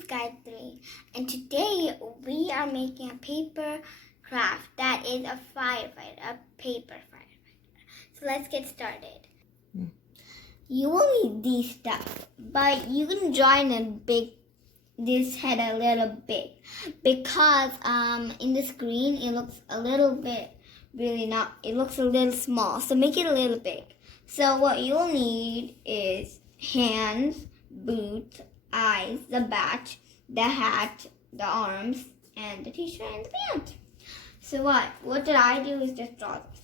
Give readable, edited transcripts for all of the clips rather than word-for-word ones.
it's Guide 3, and today we are making a paper craft that is a firefighter, a paper firefighter. So let's get started. You will need these stuff, but you can join this head a little big because in the screen it looks a little bit it looks a little small, so make it a little big. So what you'll need is hands, boots, eyes, the badge, the hat, the arms, and the t-shirt and the pants. So what did I do is just draw this.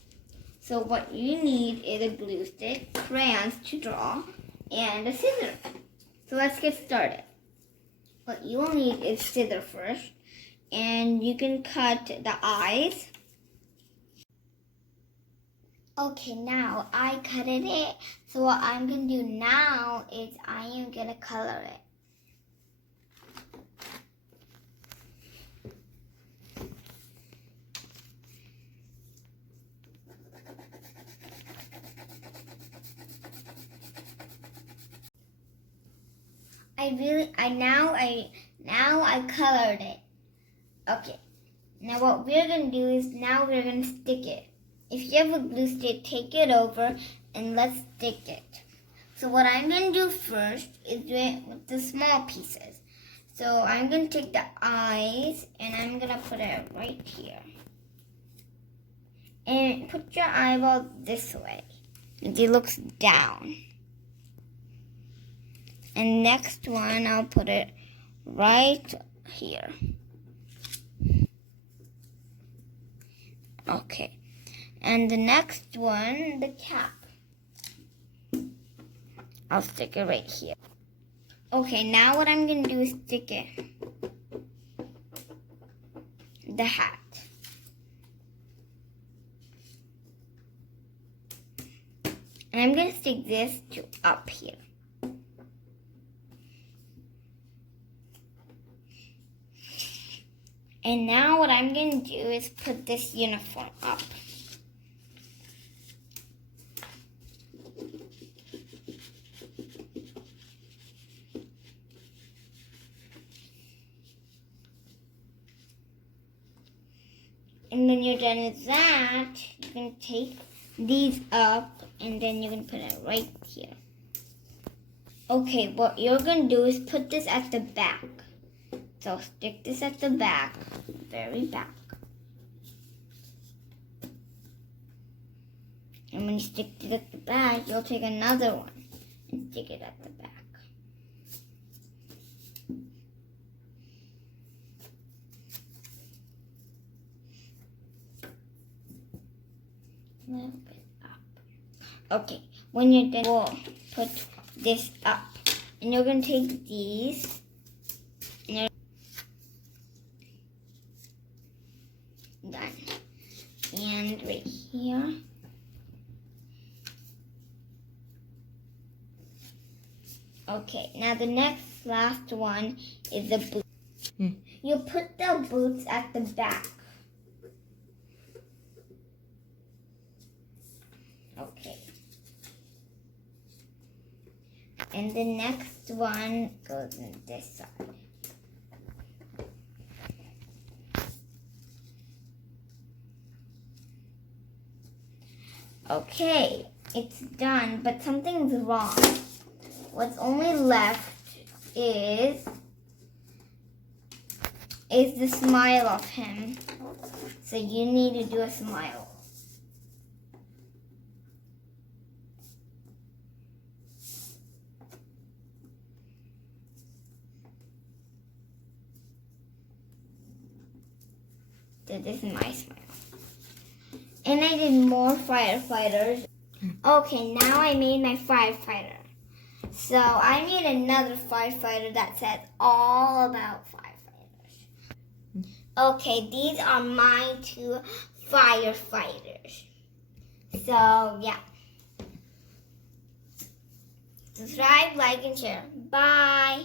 So what you need is a glue stick, crayons to draw, and a scissor. So let's get started. What you will need is scissors first, and you can cut the eyes. Okay, now I cut it. So what I'm going to do now is I am going to color it. Now I colored it. Okay. Now what we're going to do is now we're going to stick it. If you have a glue stick, take it over and let's stick it. So what I'm going to do first is do it with the small pieces. So I'm going to take the eyes and I'm going to put it right here. And put your eyeball this way. And it looks down. And next one, I'll put it right here. Okay. And the next one, the cap. I'll stick it right here. Okay, now what I'm going to do is stick it. The hat. And I'm going to stick this to up here. And now what I'm going to do is put this uniform up. And when you're done with that, you can take these up and then you can put it right here. Okay, what you're going to do is put this at the back. So stick this at the back, very back. And when you stick it at the back, you'll take another one and stick it at the back. A little bit up. Okay, when you're done, we'll put this up. And you're going to take these. And done. And right here. Okay, now the last one is the boots. You put the boots at the back. Okay. And the next one goes on this side. Okay, it's done, but something's wrong. What's only left is the smile of him. So you need to do a smile. So this is my smile. And I did more firefighters. Okay, now I made my firefighter. So I made another firefighter that says all about firefighters. Okay, these are my 2 firefighters. So, yeah. Subscribe, like, and share. Bye.